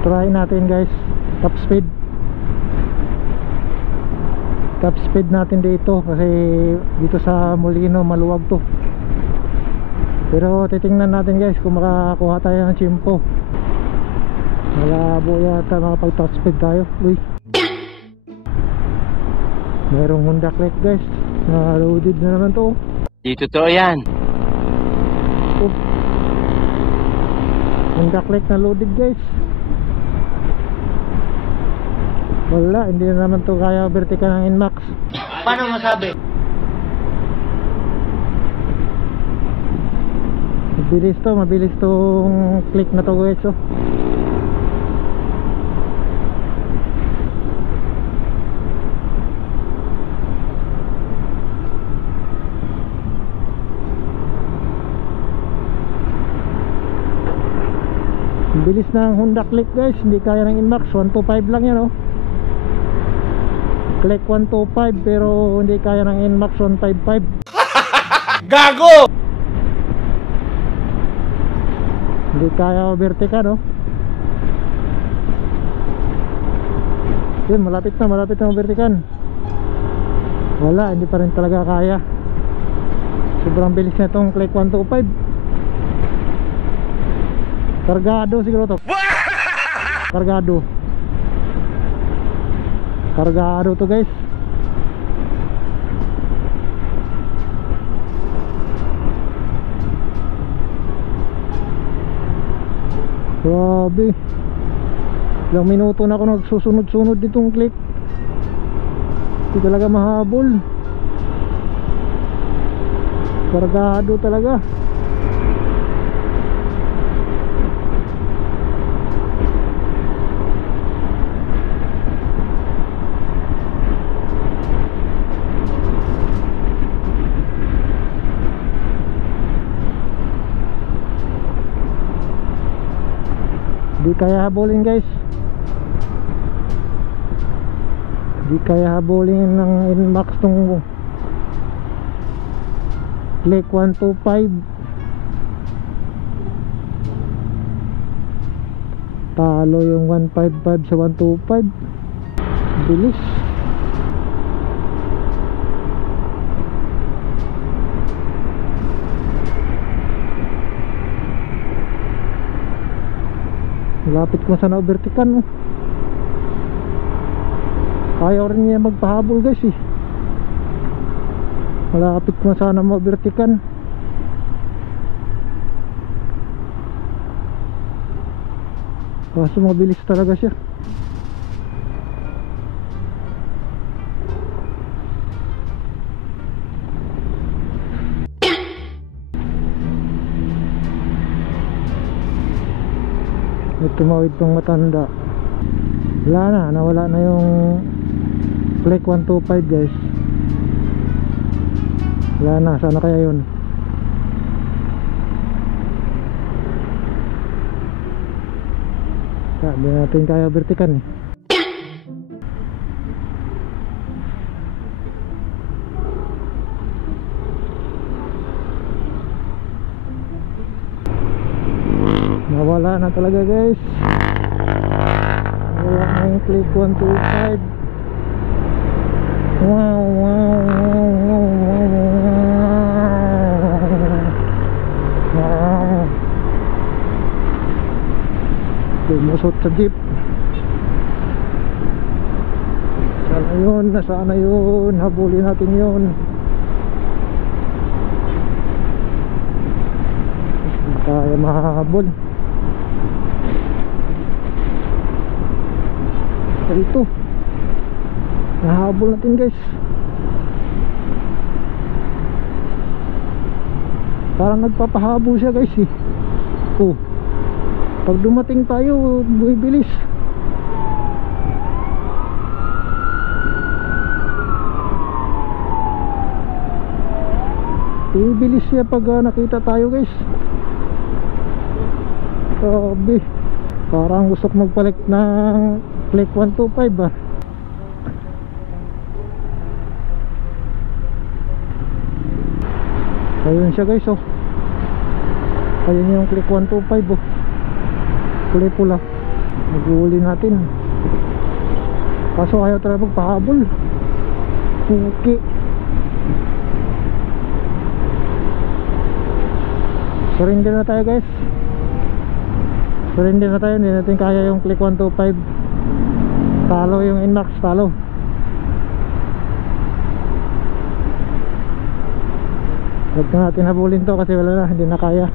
Try natin guys, top speed. Top speed natin dito kasi dito sa Molino maluwag to. Pero titingnan natin guys kung makakuha tayo ng tiyempo. Malabo yata makapag top speed tayo. Uy, mayroong Honda Click guys, na loaded na naman to. Di totoo yan. Oh, Honda Click na loaded guys. Wala, hindi na naman to kaya vertical ng Inmax. Paano masabi? Mabilis tong click na to guys. Oh, bilis ng Honda Click guys, hindi kaya ng Inmax. 125 lang yan oh. Click 125 pero hindi kaya ng Inmax 155. Gago! Hindi kaya vertical no. Yun, malapit na vertical. Wala, hindi pa rin talaga kaya. Sobrang bilis na itong Click 125. Kargado siguro to. Kargado to guys. Grabe, ilang minuto na ako nagsusunod-sunod ditong Click. Hindi talaga mahabol. Kargado talaga. Di kaya habulin guys. Di kaya habulin ng Inmax tong Click 125. Talo yung 155 sa 125. Bilis. Lapit ko sana overtikan oh. Ayaw rin niya magpahabol guys eh. Malapit ko sana ma-overtikan. Kaso mabilis talaga siya. May tumawid pang matanda. Wala na, nawala na yung Click 125 guys. Wala na, sana kaya yun. Hindi natin kaya vertikan eh. Nawala na talaga guys. Nawala na yung Click 125. Wow. Lumusot sa jeep. Sana yun, habulin natin yun. Hindi kaya mahabol. Ito, nahabol natin guys. Parang nagpapahabol siya guys eh. Oh, pag dumating tayo bumibilis. Bumibilis siya pag nakita tayo guys. Grabe, parang gusto ko magpalit ng Click 125 ah. Ayun siya guys oh. Ayun yung Click 125 oh. Kulay pula. Nag-uuli natin. Kaso ayaw talaga magpahabol. Puki. Surrender na tayo guys. Surrender na tayo. Hindi natin kaya yung click 125. Talo yung Inmax. Talo. Huwag na natin habulin to kasi wala na. Hindi na kaya.